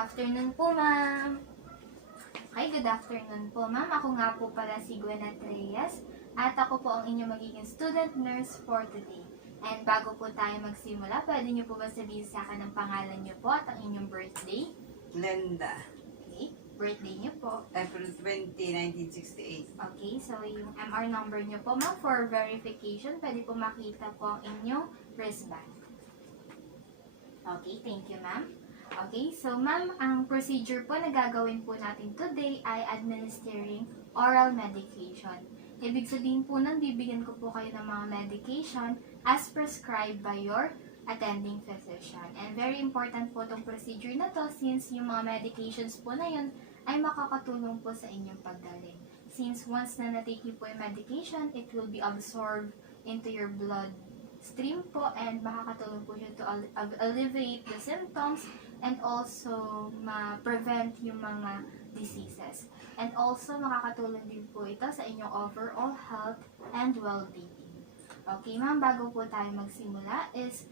afternoon po, ma'am. Okay, good afternoon po, ma'am. Ako nga po pala si Gwyneth Reyes at ako po ang inyong magiging student nurse for today. And bago po tayo magsimula, pwede niyo po ba sabihin sa akin ang pangalan niyo po at ang inyong birthday? Glenda, Okay, birthday niyo po. April 20, 1968. Okay, so yung MR number niyo po, ma'am, for verification, pwede po makita po ang inyong wristband. Okay, thank you, ma'am. Okay, so ma'am, ang procedure po na gagawin po natin today ay administering oral medication. Ibig sabihin po nun, bibigyan ko po kayo ng mga medication as prescribed by your attending physician. And very important po itong procedure na to since yung mga medications po na yun ay makakatulong po sa inyong paggaling. Since once na natake niyo po yung medication, it will be absorbed into your blood stream po and makakatulong po siya to alleviate the symptoms and also ma-prevent yung mga diseases. And also makakatulong din po ito sa inyong overall health and well-being. Okay, ma'am, bago po tayo magsimula is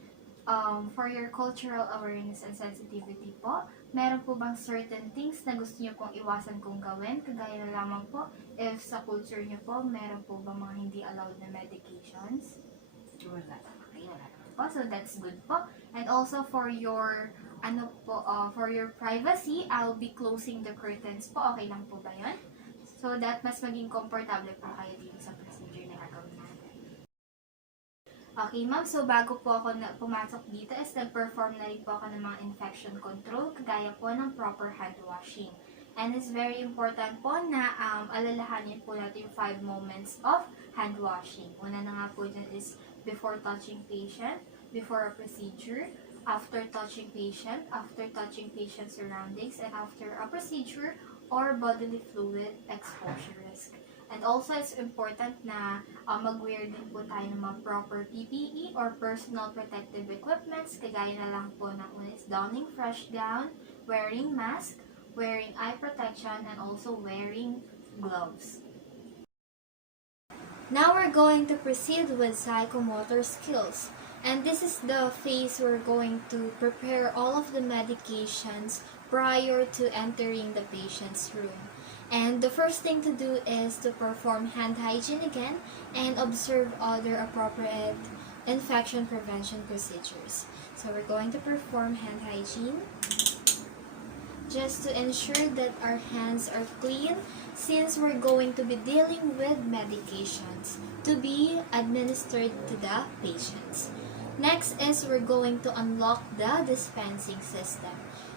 for your cultural awareness and sensitivity po, meron po bang certain things na gusto niyo pong iwasan kong gawin? Kagaya na lamang po, if sa culture niyo po, meron po bang mga hindi allowed na medications? Wala. Okay, wala naman po. So that's good po. And also for your for your privacy, I'll be closing the curtains po. Okay lang po ba 'yon? So that mas maging komportable po kayo dito sa procedure na gagawin natin. Okay, ma'am. So bago po ako pumasok dito is nag-perform na rin po ako ng mga infection control kagaya po ng proper hand washing. And it's very important po na alalahanin po natin yung 5 moments of hand washing. Una na nga po dyan is before touching patient, before a procedure, after touching patient surroundings, and after a procedure or bodily fluid exposure risk. And also, it's important na mag-wear din po tayo ng mga proper PPE or personal protective equipments. Kagaya na lang po ng una is donning fresh gown, wearing mask, wearing eye protection, and also wearing gloves. Now we're going to proceed with psychomotor skills. And this is the phase we're going to prepare all of the medications prior to entering the patient's room. And the first thing to do is to perform hand hygiene again and observe other appropriate infection prevention procedures. So we're going to perform hand hygiene just to ensure that our hands are clean since we're going to be dealing with medications to be administered to the patients. Next is we're going to unlock the dispensing system.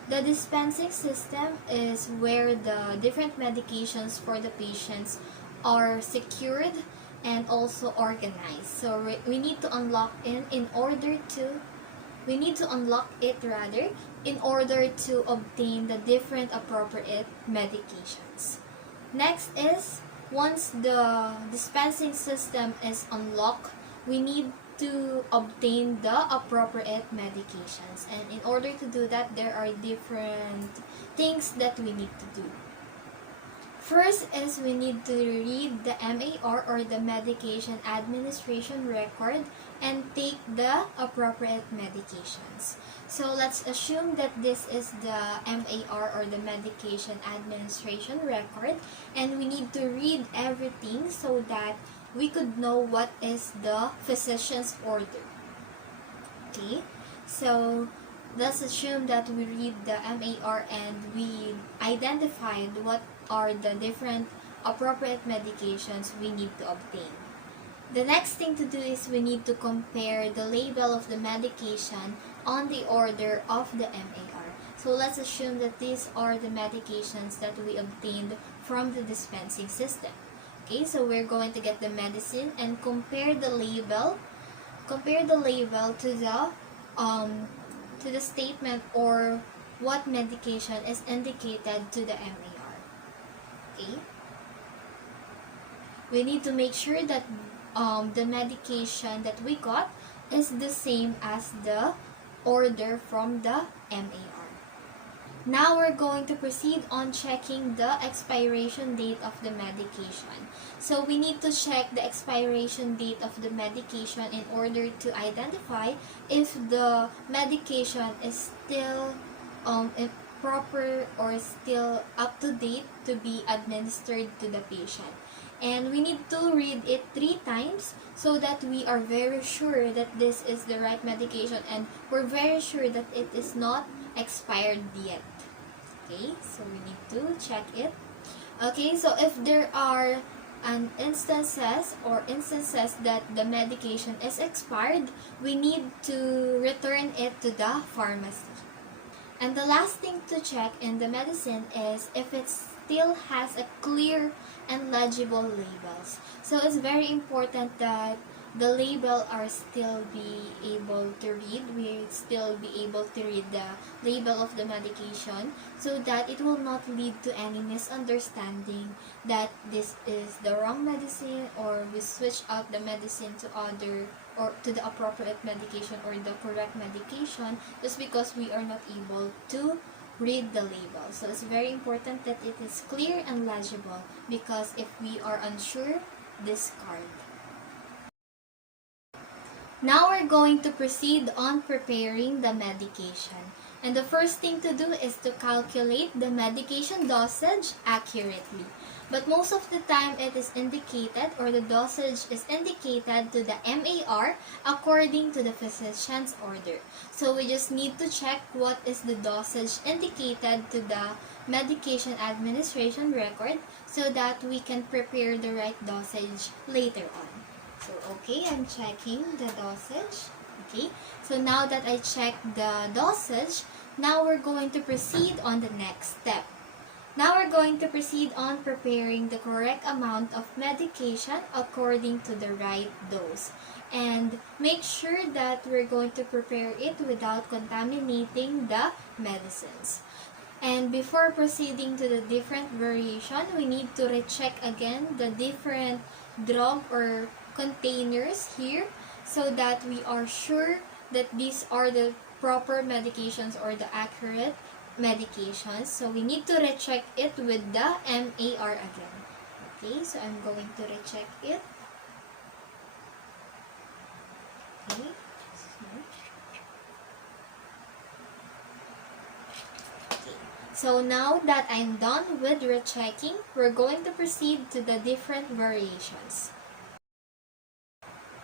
The dispensing system is where the different medications for the patients are secured and also organized. So we need to unlock it in order to obtain the different appropriate medications. Next is, once the dispensing system is unlocked, we need to obtain the appropriate medications. And in order to do that, there are different things that we need to do. First is we need to read the MAR or the medication administration record and take the appropriate medications. So let's assume that this is the MAR or the medication administration record, and we need to read everything so that we could know what is the physician's order. Okay, so let's assume that we read the MAR and we identified what are the different appropriate medications we need to obtain. The next thing to do is we need to compare the label of the medication on the order of the MAR. So let's assume that these are the medications that we obtained from the dispensing system. Okay, so we're going to get the medicine and compare the label to the statement or what medication is indicated to the MAR. Okay, we need to make sure that the medication that we got is the same as the order from the MAR. Now we're going to proceed on checking the expiration date of the medication. So we need to check the expiration date of the medication in order to identify if the medication is still proper or still up to date to be administered to the patient. And we need to read it 3 times so that we are very sure that this is the right medication and we're very sure that it is not expired yet. Okay, so we need to check it. Okay, so if there are instances that the medication is expired, we need to return it to the pharmacy. And the last thing to check in the medicine is if it still has a clear and legible labels. So it's very important that the label are still be able to read. We still be able to read the label of the medication so that it will not lead to any misunderstanding that this is the wrong medicine or we switch out the medicine to other or to the appropriate medication or the correct medication just because we are not able to read the label. So it's very important that it is clear and legible because if we are unsure, discard. Now we're going to proceed on preparing the medication. And the first thing to do is to calculate the medication dosage accurately. But most of the time it is indicated or the dosage is indicated to the MAR according to the physician's order. So we just need to check what is the dosage indicated to the medication administration record so that we can prepare the right dosage later on. So, okay, I'm checking the dosage. Okay, so now that I checked the dosage, now we're going to proceed on the next step. Now we're going to proceed on preparing the correct amount of medication according to the right dose. And make sure that we're going to prepare it without contaminating the medicines. And before proceeding to the different variation, we need to recheck again the different drug or containers here so that we are sure that these are the proper medications or the accurate medications. So we need to recheck it with the MAR again. Okay, so I'm going to recheck it. Okay. So now that I'm done with rechecking, we're going to proceed to the different variations.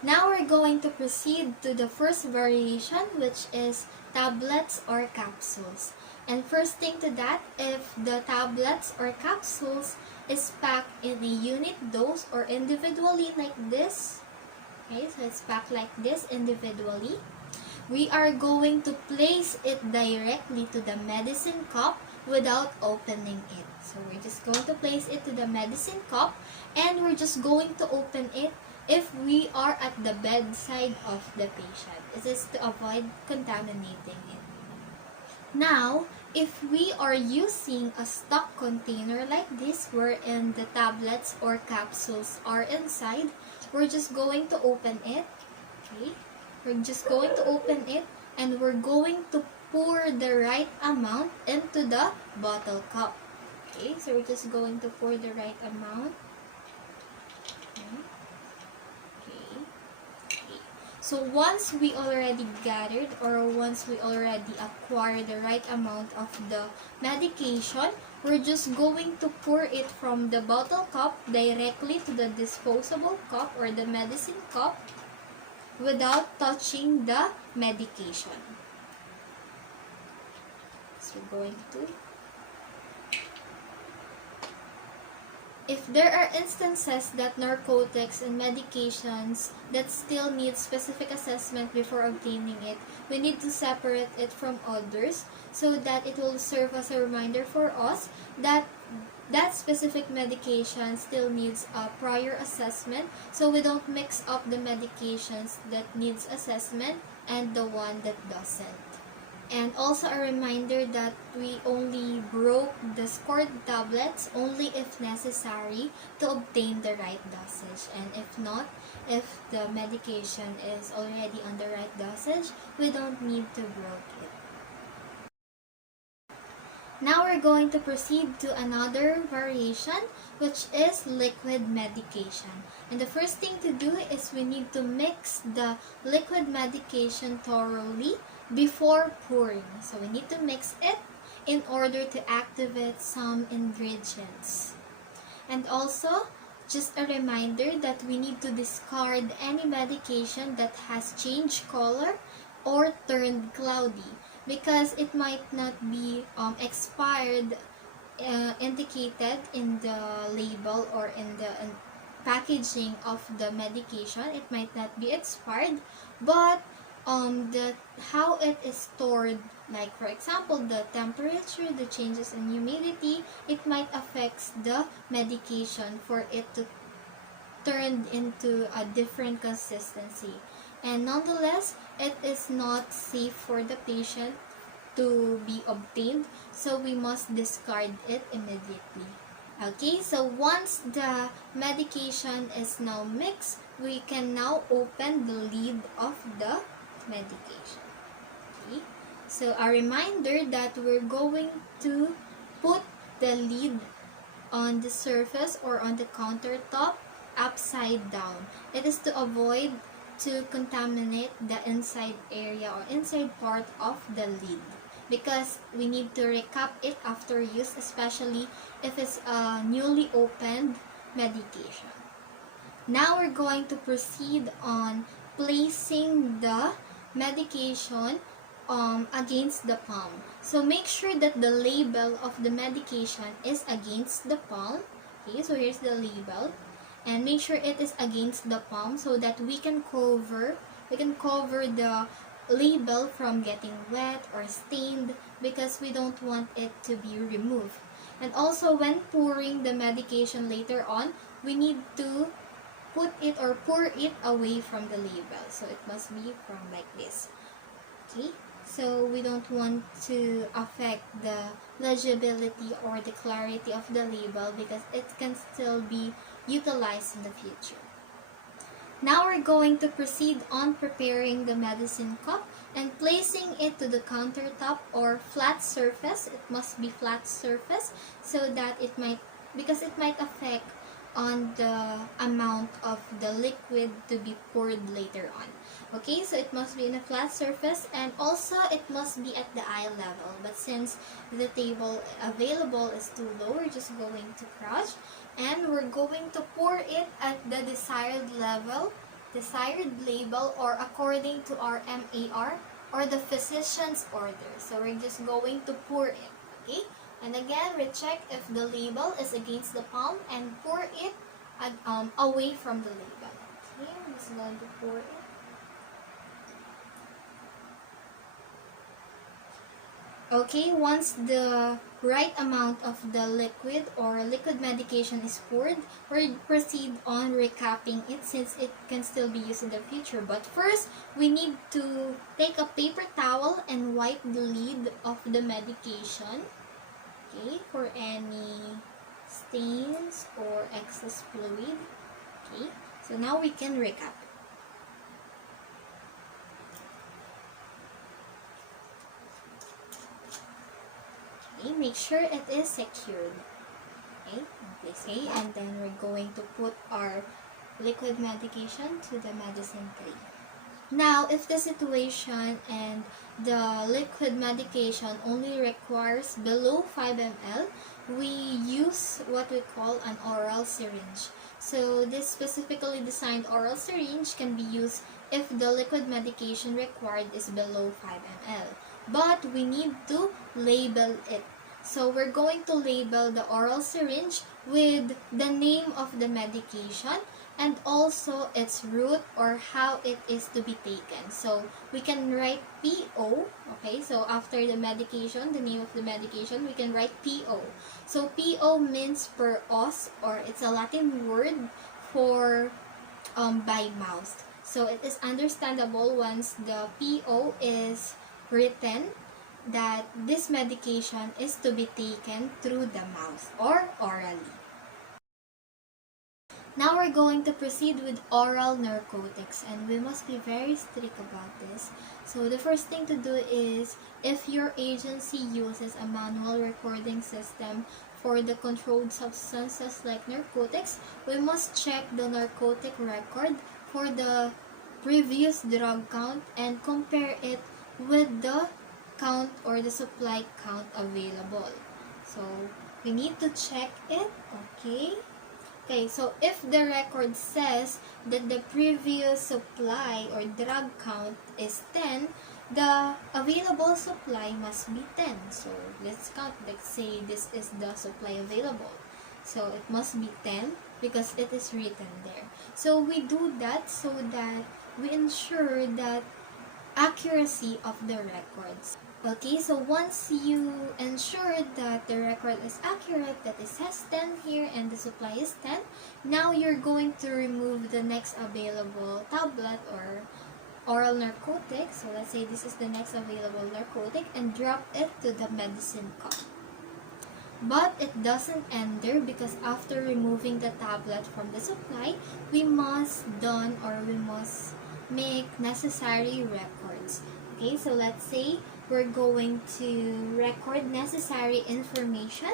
Now we're going to proceed to the first variation, which is tablets or capsules. And first thing to that, if the tablets or capsules is packed in a unit dose or individually like this, okay, so it's packed like this individually, we are going to place it directly to the medicine cup without opening it. So we're just going to place it to the medicine cup and we're just going to open it if we are at the bedside of the patient. This is to avoid contaminating it. Now, if we are using a stock container like this wherein the tablets or capsules are inside, we're just going to open it. Okay? We're just going to open it and we're going to pour the right amount into the bottle cup. Okay, so we're just going to pour the right amount. Okay. So once we already gathered or once we already acquired the right amount of the medication, we're just going to pour it from the bottle cup directly to the disposable cup or the medicine cup without touching the medication. So we're going to. If there are instances that narcotics and medications that still need specific assessment before obtaining it, we need to separate it from others so that it will serve as a reminder for us that that specific medication still needs a prior assessment, so we don't mix up the medications that needs assessment and the one that doesn't. And also a reminder that we only broke the scored tablets only if necessary to obtain the right dosage. And if not, if the medication is already on the right dosage, we don't need to broke it. Now we're going to proceed to another variation, which is liquid medication. And the first thing to do is we need to mix the liquid medication thoroughly before pouring. So we need to mix it in order to activate some ingredients. And also, just a reminder that we need to discard any medication that has changed color or turned cloudy, because it might not be expired, indicated in the label or in the packaging of the medication. It might not be expired, but the how it is stored, like for example the temperature, the changes in humidity, it might affect the medication for it to turn into a different consistency, and nonetheless it is not safe for the patient to be obtained, so we must discard it immediately. Okay, so once the medication is now mixed, we can now open the lid of the medication. Okay, so a reminder that we're going to put the lid on the surface or on the countertop upside down. It is to avoid to contaminate the inside area or inside part of the lid, because we need to recap it after use, especially if it's a newly opened medication. Now we're going to proceed on placing the medication against the palm. So make sure that the label of the medication is against the palm. Okay, so here's the label, and make sure it is against the palm so that we can cover the label from getting wet or stained, because we don't want it to be removed. And also, when pouring the medication later on, we need to put it or pour it away from the label, so it must be from like this. Okay, so we don't want to affect the legibility or the clarity of the label, because it can still be utilized in the future. Now we're going to proceed on preparing the medicine cup and placing it to the countertop or flat surface. It must be flat surface, so that it might affect on the amount of the liquid to be poured later on. Okay, so it must be in a flat surface, and also it must be at the eye level. But since the table available is too low, we're just going to crouch, and we're going to pour it at the desired level, desired label, or according to our MAR or the physician's order. So we're just going to pour it. Okay, and again, we check if the label is against the palm and pour it away from the label. Okay, I'm just going to pour it. Okay, once the right amount of the liquid or liquid medication is poured, we'll proceed on recapping it, since it can still be used in the future. But first, we need to take a paper towel and wipe the lid of the medication, okay, for any stains or excess fluid. Okay, so now we can recap it. Okay, make sure it is secured. Okay, and then we're going to put our liquid medication to the medicine tray. Now, if the situation and the liquid medication only requires below 5 ml, we use what we call an oral syringe. So this specifically designed oral syringe can be used if the liquid medication required is below 5 ml. But we need to label it. So we're going to label the oral syringe with the name of the medication and also its route or how it is to be taken. So we can write PO, okay? So after the medication, the name of the medication, we can write PO. So PO means per os, or it's a Latin word for by mouth. So it is understandable once the PO is written that this medication is to be taken through the mouth or orally. Now we're going to proceed with oral narcotics, and we must be very strict about this. So the first thing to do is, if your agency uses a manual recording system for the controlled substances like narcotics, we must check the narcotic record for the previous drug count and compare it with the count or the supply count available. So we need to check it. Okay, so if the record says that the previous supply or drug count is 10, the available supply must be 10. So let's count. Let's say this is the supply available. So it must be 10 because it is written there. So we do that so that we ensure that accuracy of the records. Okay, so once you ensure that the record is accurate, that it says 10 here and the supply is 10, now you're going to remove the next available tablet or oral narcotic. So let's say this is the next available narcotic and drop it to the medicine cup. But it doesn't end there because after removing the tablet from the supply, we must make necessary records. Okay, so let's say we're going to record necessary information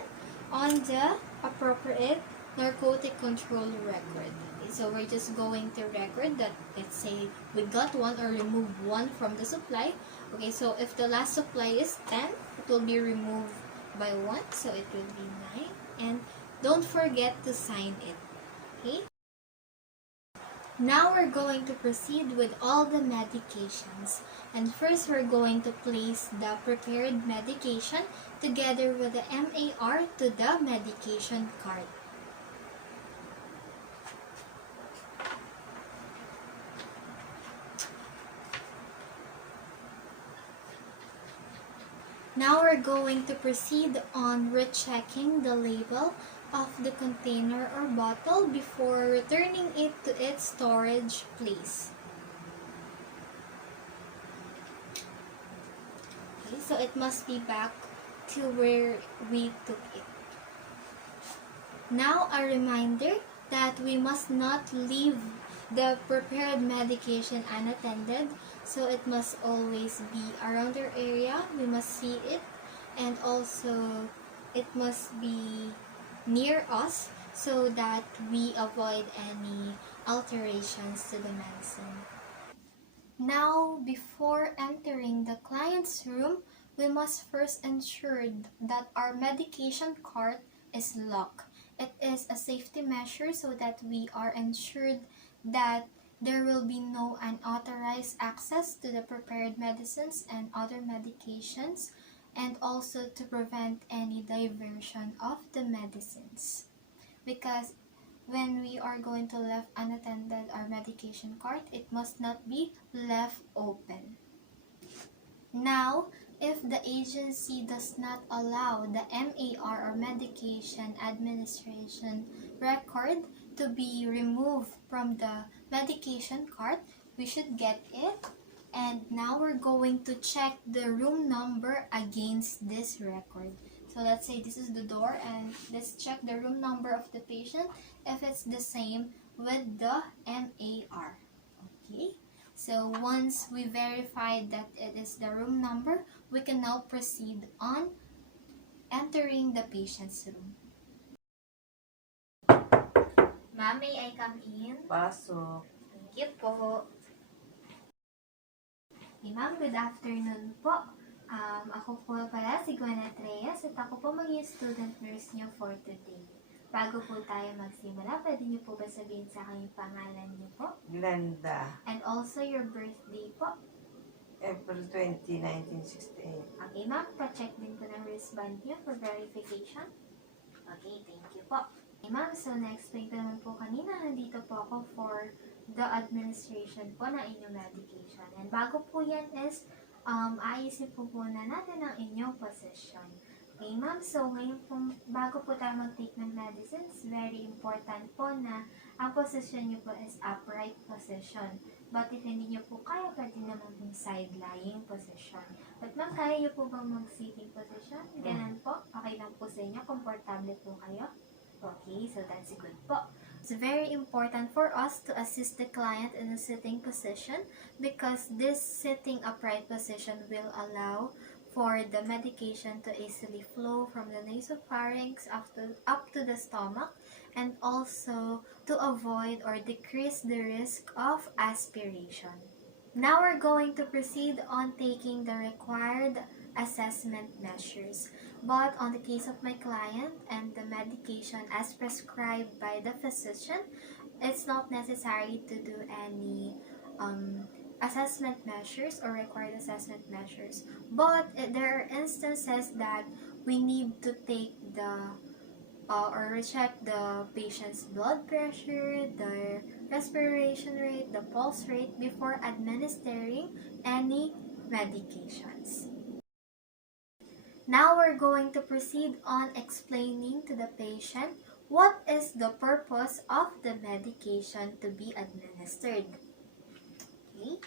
on the appropriate narcotic control record. Okay, so we're just going to record that, let's say we got one or remove one from the supply. Okay, so if the last supply is 10, it will be removed by 1, so it will be 9. And don't forget to sign it. Okay? Now we're going to proceed with all the medications. And first we're going to place the prepared medication together with the MAR to the medication cart. Now we're going to proceed on rechecking the label of the container or bottle before returning it to its storage place. Okay, so it must be back to where we took it. Now a reminder that we must not leave the prepared medication unattended, so it must always be around our area. We must see it, and also it must be near us so that we avoid any alterations to the medicine. Now, before entering the client's room, we must first ensure that our medication cart is locked. It is a safety measure so that we are ensured that there will be no unauthorized access to the prepared medicines and other medications, and also to prevent any diversion of the medicines. Because when we are going to left unattended our medication cart, it must not be left open. Now, if the agency does not allow the MAR or medication administration record to be removed from the medication cart, we should get it. And now we're going to check the room number against this record. So let's say this is the door, and let's check the room number of the patient if it's the same with the MAR. Okay, so once we verified that it is the room number, we can now proceed on entering the patient's room. Ma'am, may I come in? Pasok. Thank you po. Hey, ma'am, good afternoon po. Ako po pala si Gweneth Reyes at ako po maging student nurse niyo for today. Bago po tayo magsimula, pwede niyo po ba sabihin sa akin yung pangalan niyo po? Glenda. And also your birthday po? April 20, 1968. Okay, ma'am, pa-check din po ng wristband niyo for verification. Okay, thank you po. Okay, ma'am, so na-explain ko naman po kanina, nandito po ako for the administration po ng inyong medication. And bago po yan is, ayusin po muna natin ang inyong position. Okay, ma'am, so ngayon po, bago po tayo mag-take ng medicines, very important po na ang position niyo po is upright position. But if hindi niyo po kaya, pwede naman pong side-lying position. But ma'am, kaya niyo po bang mag-sitting position? Ganun po, okay lang po sa inyo, komportable po kayo? Okay, so that's good po. It's very important for us to assist the client in a sitting position because this sitting upright position will allow for the medication to easily flow from the nasopharynx up to the stomach, and also to avoid or decrease the risk of aspiration. Now we're going to proceed on taking the required assessment measures. But on the case of my client and the medication as prescribed by the physician, it's not necessary to do any assessment measures or required assessment measures. But there are instances that we need to take the or check the patient's blood pressure, the respiration rate, the pulse rate before administering any medications. Now we're going to proceed on explaining to the patient what is the purpose of the medication to be administered. Okay?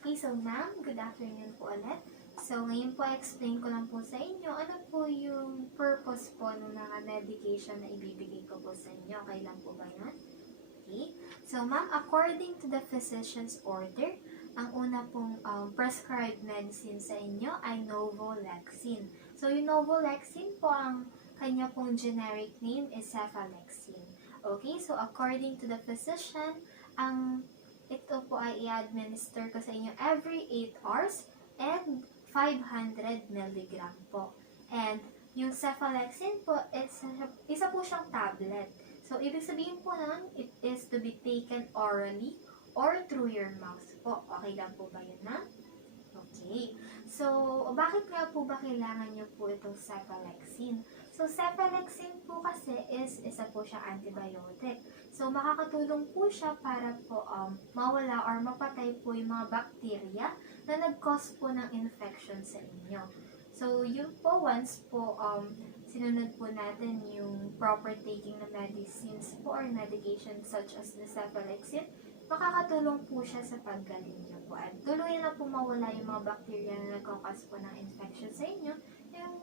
Okay, so ma'am, good afternoon po ulit. So, ngayon po, explain ko lang po sa inyo ano po yung purpose po ng mga medication na ibibigay ko po sa inyo. Okay lang po ba yun? Okay. So, ma'am, according to the physician's order, ang una pong prescribed medicine sa inyo ay Novolexin. So, yung Novolexin po, ang kanya pong generic name is Cephalexin. Okay, so according to the physician, ito po ay i-administer ko sa inyo every 8 hours and 500 mg po. And yung Cephalexin po, isa po siyang tablet. So, ibig sabihin po nun, it is to be taken orally or through your mouth po. Okay lang po ba yun na? Okay. So, bakit nga po ba kailangan nyo po itong Cephalexin? So, Cephalexin po kasi isa po siyang antibiotic. So, makakatulong po siya para po mawala or mapatay po yung mga bacteria na nag-cause po ng infection sa inyo. So, yun po, once po sinunod po natin yung proper taking ng medicines po or medication such as the Cephalexin, makakatulong po siya sa paggaling niyo po. At tuluyan na po mawala yung mga bacteria na nagkakos po ng infection sa inyo. Yung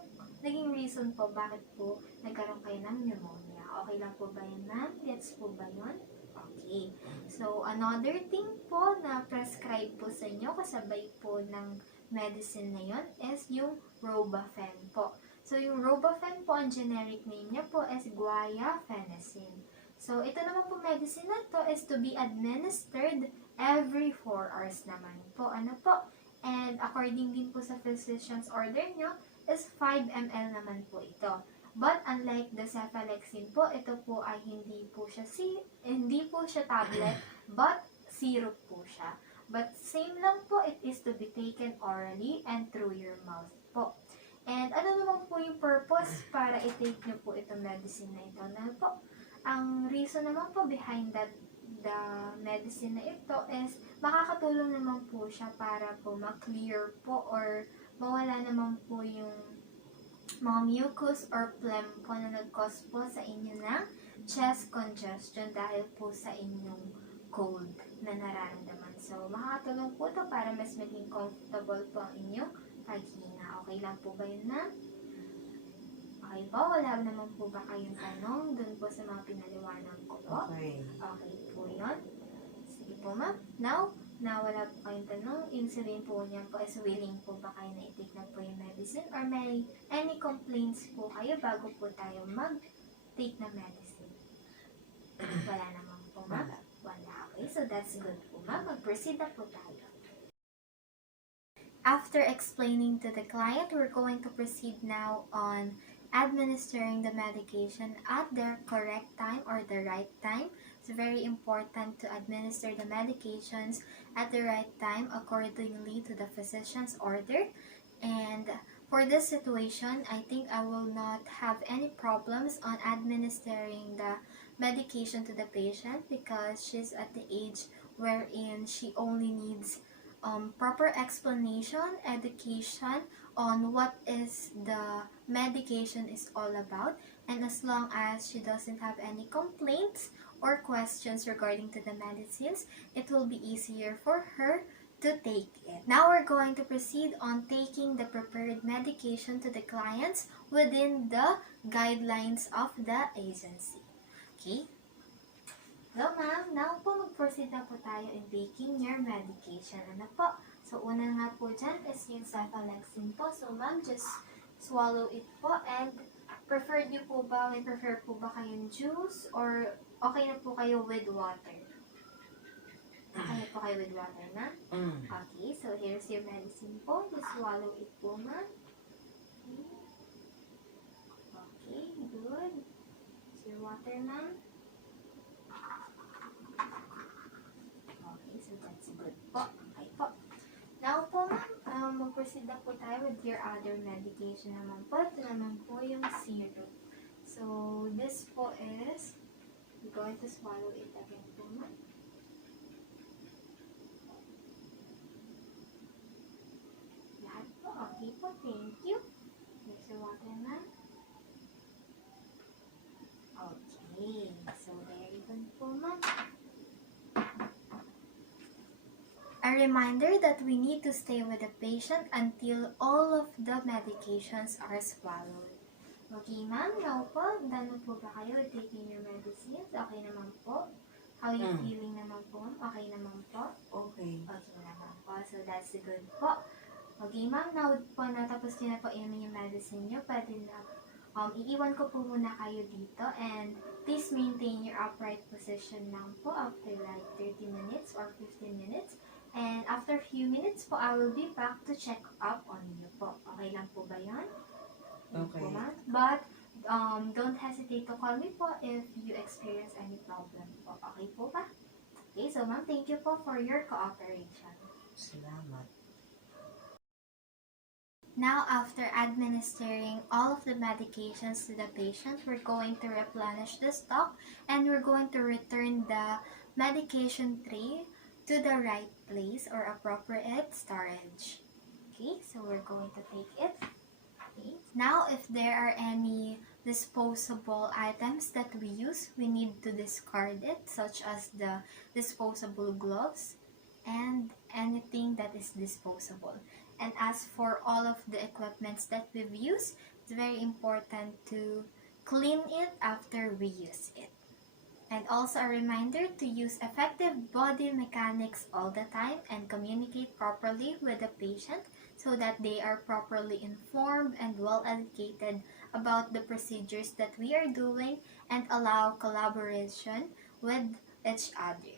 naging reason po bakit po nagkaroon kayo ng pneumonia. Okay lang po ba yun, ma'am? Gets po ba yun? Okay. So, another thing po na prescribe po sa inyo kasabay po ng medicine na yun is yung Robafen po. So, yung Robafen po, ang generic name niya po is Guaifenesin. So, ito naman po medicine na to is to be administered every 4 hours naman po. Ano po? And according din po sa physician's order nyo, is 5 ml naman po ito. But unlike the Cephalexin po, ito po ay hindi po siya tablet, but syrup po siya. But same lang po, it is to be taken orally and through your mouth po. And ano naman po yung purpose para i-take nyo po itong medicine na ito? Ano po? Ang reason naman po behind the medicine na ito is makakatulong naman po siya para po ma-clear po or mawala naman po yung mga mucus or phlegm po na nag-cause po sa inyo ng chest congestion dahil po sa inyong cold na nararamdaman. So, makakatulong po ito para mas maging comfortable po ang inyong paghinga. Okay lang po ba yun na? Okay po, wala naman po ba kayong tanong dun po sa mga pinaliwanag ko po? Okay. Okay po yun. Sige po ma'am. Now, na wala po kayong tanong, ibig sabihin po niya po is willing po ba kayo na i-take na po yung medicine or may any complaints po kayo bago po tayo mag-take na medicine? Wala naman po ma'am? Wala. Okay, so that's good po ma'am. Mag-proceed na po tayo. After explaining to the client, we're going to proceed now on administering the medication at the correct time or the right time. It's very important to administer the medications at the right time accordingly to the physician's order. And for this situation, I think I will not have any problems on administering the medication to the patient because she's at the age wherein she only needs proper explanation, education on what is the medication is all about, and as long as she doesn't have any complaints or questions regarding to the medicines, it will be easier for her to take it. Now we're going to proceed on taking the prepared medication to the clients within the guidelines of the agency. Okay? Hello ma'am, now po mag-proceed na po tayo in taking your medication. Ano po? So una nga po dyan is yung Cephalexin po. So ma'am, just swallow it po and may prefer po ba kayong juice or okay na po kayo with water? Okay na po kayo with water na? Okay, so here There's your medicine po. Just swallow it po, ma'am. Okay, good. Is your water, ma'am? Okay, so that's good po. Okay po. Now po, ma'am, mag-proceed na po tayo with your other medication naman po. Ito naman po yung syrup. So, this po is, we're going to swallow it again po, ma'am. Lahat po. Okay po. Thank you. Here's your water, ma'am. Okay. So, very good po, ma'am. A reminder that we need to stay with the patient until all of the medications are swallowed. Okay, ma'am. Now po, done na po ba kayo with taking your medicines? Okay naman po? How you feeling naman po? Okay naman po? Okay. Okay naman po. So, that's good po. Okay, ma'am. Now po, natapos niyo na po inumin yung medicine niyo. Pwede na, iiwan ko po muna kayo dito. And please maintain your upright position lang po after like 30 minutes or 15 minutes. And after a few minutes po, I will be back to check up on you po. Okay lang po ba yan? Okay. Po, ma'am. But, don't hesitate to call me po if you experience any problem po. Okay po ba? Okay, so ma'am, thank you po for your cooperation. Salamat. Now, after administering all of the medications to the patient, we're going to replenish the stock and we're going to return the medication tray to the right place or appropriate storage. Okay, so we're going to take it. Okay. Now, if there are any disposable items that we use, we need to discard it, such as the disposable gloves and anything that is disposable. And as for all of the equipments that we've used, it's very important to clean it after we use it. And also a reminder to use effective body mechanics all the time and communicate properly with the patient so that they are properly informed and well educated about the procedures that we are doing and allow collaboration with each other.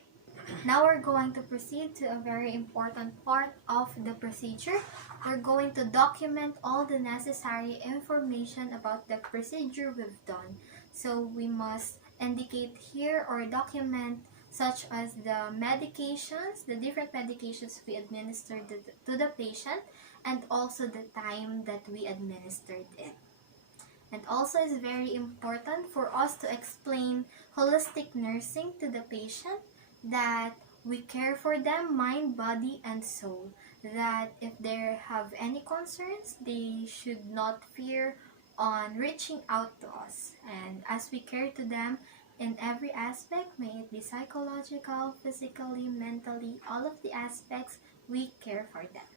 Now we're going to proceed to a very important part of the procedure. We're going to document all the necessary information about the procedure we've done. So we must indicate here or document such as the medications, the different medications we administered to the patient, and also the time that we administered it. And also it's very important for us to explain holistic nursing to the patient, that we care for them, mind, body, and soul. That if they have any concerns, they should not fear on reaching out to us. And as we care to them in every aspect, may it be psychological, physically, mentally, all of the aspects, we care for them.